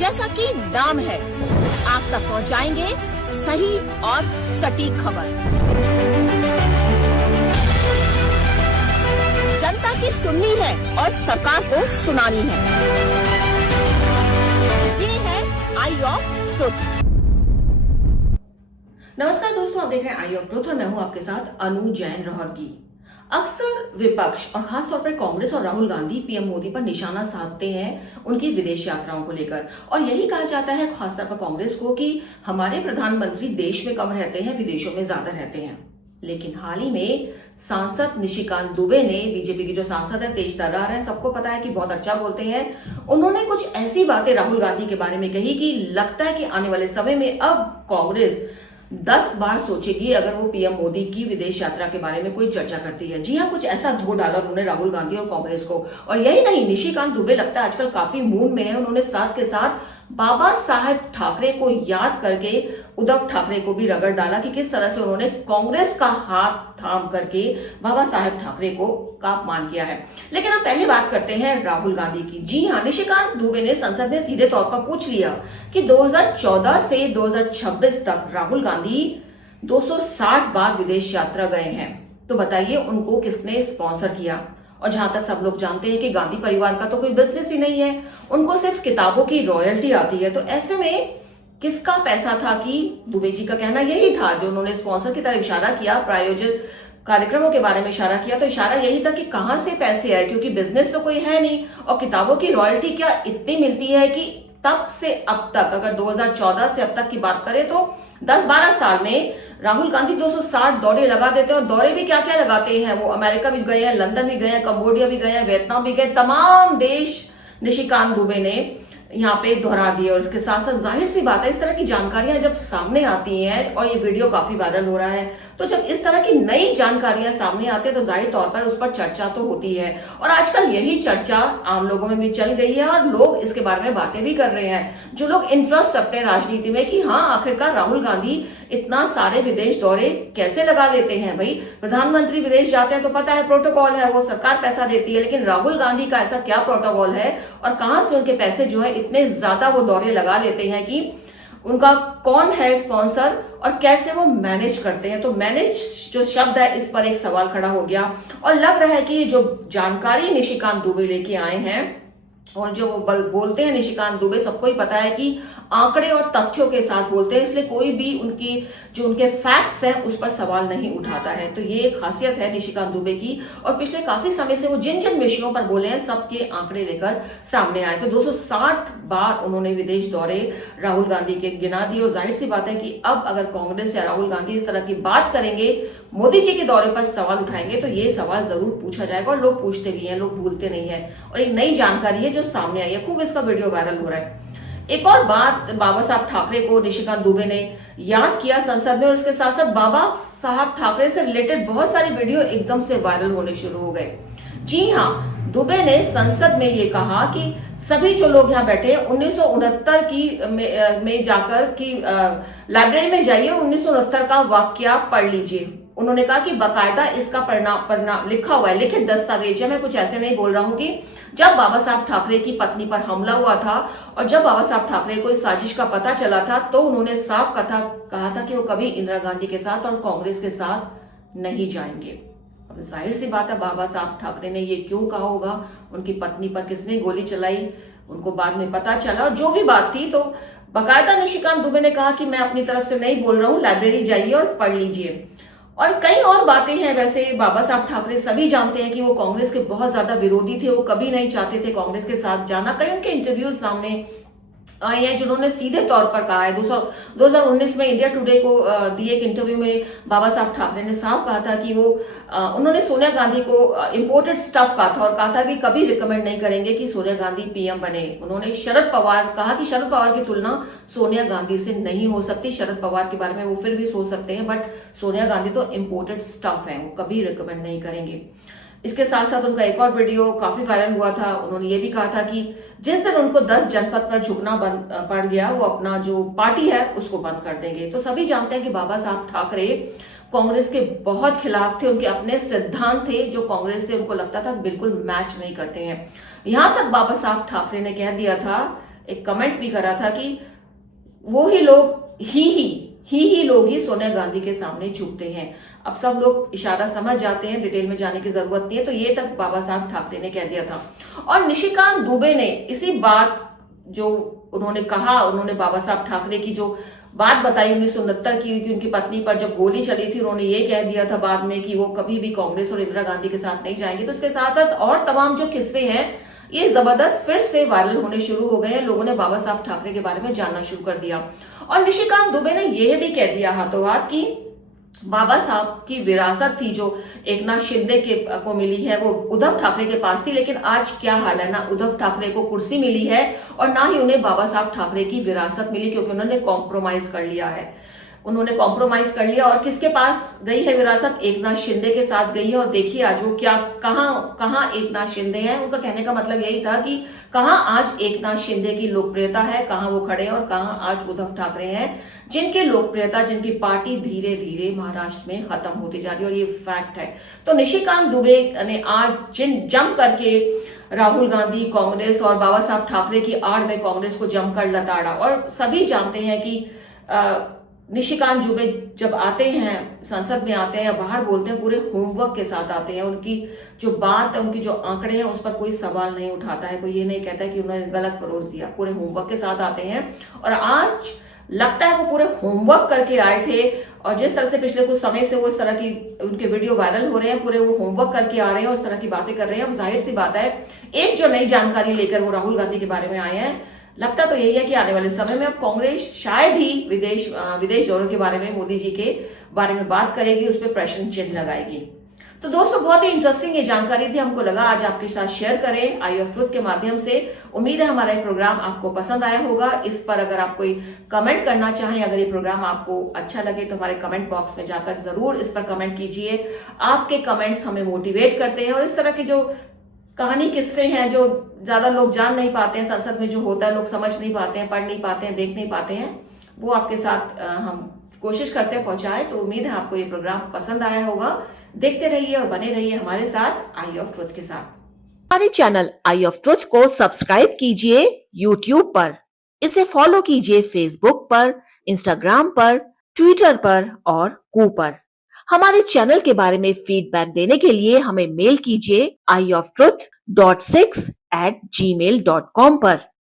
जैसा कि नाम है, आप तक पहुंचाएंगे सही और सटीक खबर। जनता की सुननी है और सरकार को सुनानी है। ये है आई ऑफ ट्रुथ। नमस्कार दोस्तों, आप देख रहे हैं आई ऑफ ट्रुथ और मैं हूं आपके साथ अनु जैन रोहतगी। अक्सर विपक्ष और खासतौर पर कांग्रेस और राहुल गांधी पीएम मोदी पर निशाना साधते हैं उनकी विदेश यात्राओं को लेकर, और यही कहा जाता है खासतौर पर कांग्रेस को कि हमारे प्रधानमंत्री देश में कम रहते हैं, विदेशों में ज्यादा रहते हैं। लेकिन हाल ही में सांसद निशिकांत दुबे ने, बीजेपी की जो सांसद है, तेज तर्रार है, सबको पता है कि बहुत अच्छा बोलते हैं, उन्होंने कुछ ऐसी बातें राहुल गांधी के बारे में कही कि लगता है कि आने वाले समय में अब कांग्रेस 10 बार सोचेगी अगर वो पीएम मोदी की विदेश यात्रा के बारे में कोई चर्चा करती है। जी हाँ, कुछ ऐसा धो डाला उन्होंने राहुल गांधी और कांग्रेस को। और यही नहीं, निशिकांत दुबे लगता है आजकल काफी मूड में है। उन्होंने साथ के साथ बाबा साहेब ठाकरे को याद करके उद्धव ठाकरे को भी रगड़ डाला कि किस तरह से उन्होंने कांग्रेस का हाथ थाम करके बाबा साहेब ठाकरे को का अपमान किया है। लेकिन अब पहले बात करते हैं राहुल गांधी की। जी हाँ, निशिकांत दुबे ने संसद में सीधे तौर पर पूछ लिया कि 2014 से 2026 तक राहुल गांधी 260 बार विदेश यात्रा गए हैं, तो बताइए उनको किसने स्पॉन्सर किया। और जहां तक सब लोग जानते हैं कि गांधी परिवार का तो कोई बिजनेस ही नहीं है, उनको सिर्फ किताबों की रॉयल्टी आती है। तो ऐसे में किसका पैसा था कि दुबे जी का कहना यही था, जो उन्होंने स्पॉन्सर की तरफ इशारा किया, प्रायोजित कार्यक्रमों के बारे में इशारा किया, तो इशारा यही था कि कहां से पैसे आए, क्योंकि बिजनेस तो कोई है नहीं। और किताबों की रॉयल्टी क्या इतनी मिलती है कि तब से अब तक, अगर 2014 से अब तक की बात करें तो 10-12 साल में राहुल गांधी 260 दौरे लगा देते हैं। और दौरे भी क्या क्या लगाते हैं, वो अमेरिका भी गए हैं, लंदन भी गए हैं, कंबोडिया भी गए हैं, वियतनाम भी गए, तमाम देश निशिकांत दुबे ने यहाँ पे दोहरा दिए। और इसके साथ साथ जाहिर सी बात है, इस तरह की जानकारियां जब सामने आती हैं, और ये वीडियो काफी वायरल हो रहा है, तो जब इस तरह की नई जानकारियां सामने आती है तो जाहिर तौर पर उस पर चर्चा तो होती है। और आजकल यही चर्चा आम लोगों में भी चल गई है और लोग इसके बारे में बातें भी कर रहे हैं, जो लोग इंटरेस्ट रखते हैं राजनीति में, कि हाँ आखिरकार राहुल गांधी इतना सारे विदेश दौरे कैसे लगा लेते हैं। भाई, प्रधानमंत्री विदेश जाते हैं तो पता है प्रोटोकॉल है, वो सरकार पैसा देती है, लेकिन राहुल गांधी का ऐसा क्या प्रोटोकॉल है और कहां से उनके पैसे जो है इतने ज्यादा वो दौरे लगा लेते हैं, कि उनका कौन है स्पॉन्सर और कैसे वो मैनेज करते हैं। तो मैनेज जो शब्द है, इस पर एक सवाल खड़ा हो गया। और लग रहा है कि जो जानकारी निशिकांत दुबे लेके आए हैं और जो वो बोलते हैं निशिकांत दुबे, सबको ही पता है कि आंकड़े और तथ्यों के साथ बोलते हैं, इसलिए कोई भी उनके फैक्ट्स हैं उस पर सवाल नहीं उठाता है। तो ये एक खासियत है निशिकांत दुबे की। और पिछले काफी समय से वो जिन जिन विषयों पर बोले हैं, सबके आंकड़े लेकर सामने आए। तो 260 बार उन्होंने विदेश दौरे राहुल गांधी के गिना दिए। और जाहिर सी बात है कि अब अगर कांग्रेस या राहुल गांधी इस तरह की बात करेंगे, मोदी जी के दौरे पर सवाल उठाएंगे, तो ये सवाल जरूर पूछा जाएगा। और लोग पूछते भी हैं, लोग भूलते नहीं है। और एक नई जानकारी है जो सामने आई है, खूब इसका वीडियो वायरल हो रहा है। एक और बात, बाबा साहब ठाकरे को निशिकांत दुबे ने याद किया संसद में, और उसके साथ साथ बाबा साहब ठाकरे से रिलेटेड बहुत सारे वीडियो एकदम से वायरल होने शुरू हो गए। जी हाँ, दुबे ने संसद में ये कहा कि सभी जो लोग यहाँ बैठे हैं 1969 की में जाकर की लाइब्रेरी में जाइए, 1969 का वाक्या पढ़ लीजिए। उन्होंने कहा कि बाकायदा इसका परिणाम लिखा हुआ है, लिखित दस्तावेज है। मैं कुछ ऐसे नहीं बोल रहा हूं कि जब बाबा साहब ठाकरे की पत्नी पर हमला हुआ था और जब बाबा साहब ठाकरे को इस साजिश का पता चला था, तो उन्होंने साफ कहा था कि वो कभी इंदिरा गांधी के साथ और कांग्रेस के साथ नहीं जाएंगे। अब जाहिर सी बात है, बाबा साहब ठाकरे ने ये क्यों कहा होगा, उनकी पत्नी पर किसने गोली चलाई, उनको बाद में पता चला। और जो भी बात थी, तो बाकायदा निशिकांत दुबे ने कहा कि मैं अपनी तरफ से नहीं बोल रहा हूं, लाइब्रेरी जाइए और पढ़ लीजिए। और कई और बातें हैं। वैसे बाबा साहब ठाकरे सभी जानते हैं कि वो कांग्रेस के बहुत ज्यादा विरोधी थे, वो कभी नहीं चाहते थे कांग्रेस के साथ जाना। कई उनके इंटरव्यूज सामने आए हैं जिन्होंने सीधे तौर पर कहा है। 2019 में इंडिया टुडे को दिए एक इंटरव्यू में बाबा साहब ठाकरे ने साफ कहा था कि वो उन्होंने सोनिया गांधी को इंपोर्टेड स्टफ कहा था और कहा था कि कभी रिकमेंड नहीं करेंगे कि सोनिया गांधी पीएम बने। उन्होंने शरद पवार कहा कि शरद पवार की तुलना सोनिया गांधी से नहीं हो सकती। शरद पवार के बारे में वो फिर भी सोच सकते हैं, बट सोनिया गांधी तो इंपोर्टेड स्टफ है, वो कभी रिकमेंड नहीं करेंगे। इसके साथ साथ उनका एक और वीडियो काफी वायरल हुआ था। उन्होंने ये भी कहा था कि जिस दिन उनको 10 जनपद पर झुकना पड़ गया, वो अपना जो पार्टी है उसको बंद कर देंगे। तो सभी जानते हैं कि बाबा साहब ठाकरे कांग्रेस के बहुत खिलाफ थे। उनके अपने सिद्धांत थे जो कांग्रेस से उनको लगता था बिल्कुल मैच नहीं करते हैं। यहां तक बाबा साहब ठाकरे ने कह दिया था एक कमेंट भी करा था कि वो ही लोग ही लोग ही सोनिया गांधी के सामने झुकते हैं। अब सब लोग इशारा समझ जाते हैं, डिटेल में जाने की जरूरत नहीं है। तो ये तक बाबा साहब ठाकरे ने कह दिया था। और निशिकांत दुबे ने इसी बात जो उन्होंने कहा, उन्होंने बाबा साहब ठाकरे की जो बात बताई 1969 की कि उनकी पत्नी पर जब गोली चली थी, उन्होंने ये कह दिया था बाद में कि वो कभी भी कांग्रेस और इंदिरा गांधी के साथ नहीं जाएंगे। तो इसके साथ साथ और तमाम जो किस्से हैं ये जबरदस्त फिर से वायरल होने शुरू हो गए हैं। लोगों ने बाबा साहब ठाकरे के बारे में जानना शुरू कर दिया। और निशिकांत दुबे ने यह भी कह दिया हाथों हाथ कि बाबा साहब की विरासत थी जो एकनाथ शिंदे के को मिली है, वो उद्धव ठाकरे के पास थी। लेकिन आज क्या हाल है, ना उद्धव ठाकरे को कुर्सी मिली है और ना ही उन्हें बाबा साहब ठाकरे की विरासत मिली, क्योंकि उन्होंने कॉम्प्रोमाइज कर लिया है। उन्होंने कॉम्प्रोमाइज कर लिया। और किसके पास गई है विरासत? एकनाथ शिंदे के साथ गई है। और देखिए आज वो क्या, कहां एकनाथ शिंदे हैं। उनका कहने का मतलब यही था कि कहां आज एकनाथ शिंदे की लोकप्रियता है, कहां वो खड़े हैं और कहां आज उद्धव ठाकरे हैं, जिनकी लोकप्रियता, जिनकी पार्टी धीरे धीरे महाराष्ट्र में खत्म होती जा रही है। और ये फैक्ट है। तो निशिकांत दुबे ने आज जम करके राहुल गांधी, कांग्रेस और बाबा साहब ठाकरे की आड़ में कांग्रेस को जमकर लताड़ा। और सभी जानते हैं कि निशिकांत दुबे जब आते हैं, संसद में आते हैं या बाहर बोलते हैं, पूरे होमवर्क के साथ आते हैं। उनकी जो बात है, उनकी जो आंकड़े हैं, उस पर कोई सवाल नहीं उठाता है। कोई ये नहीं कहता है कि उन्होंने गलत परोस दिया। पूरे होमवर्क के साथ आते हैं। और आज लगता है वो पूरे होमवर्क करके आए थे। और जिस तरह से पिछले कुछ समय से वो इस तरह की उनके वीडियो वायरल हो रहे हैं, पूरे वो होमवर्क करके आ रहे हैं और इस तरह की बातें कर रहे हैं। अब जाहिर सी बात है, एक जो नई जानकारी लेकर वो राहुल गांधी के बारे में आए हैं, लगता तो यही है कि आने वाले समय में अब कांग्रेस शायद ही विदेश दौरों के बारे में, मोदी जी के बारे में बात करेगी, उस पर प्रश्न चिन्ह लगाएगी। तो दोस्तों, बहुत ही इंटरेस्टिंग ये जानकारी थी, हमको लगा आज आपके साथ शेयर करें आई ऑफ ट्रुथ के माध्यम से। उम्मीद है हमारा ये प्रोग्राम आपको पसंद आया होगा। इस पर अगर आप कोई कमेंट करना चाहें, अगर ये प्रोग्राम आपको अच्छा लगे तो हमारे कमेंट बॉक्स में जाकर जरूर इस पर कमेंट कीजिए। आपके कमेंट्स हमें मोटिवेट करते हैं और इस तरह के जो कहानी किस्से हैं जो ज्यादा लोग जान नहीं पाते हैं, संसद में जो होता है लोग समझ नहीं पाते हैं, पढ़ नहीं पाते हैं, देख नहीं पाते हैं, वो आपके साथ हम कोशिश करते हैं पहुंचाए। तो उम्मीद है आपको ये प्रोग्राम पसंद आया होगा। देखते रहिए और बने रहिए हमारे साथ आई ऑफ ट्रुथ के साथ। हमारे चैनल आई ऑफ ट्रुथ को सब्सक्राइब कीजिए YouTube पर, इसे फॉलो कीजिए Facebook पर, Instagram पर, Twitter पर और कू पर। हमारे चैनल के बारे में फीडबैक देने के लिए हमें मेल कीजिए ioftruth.6@gmail.com पर।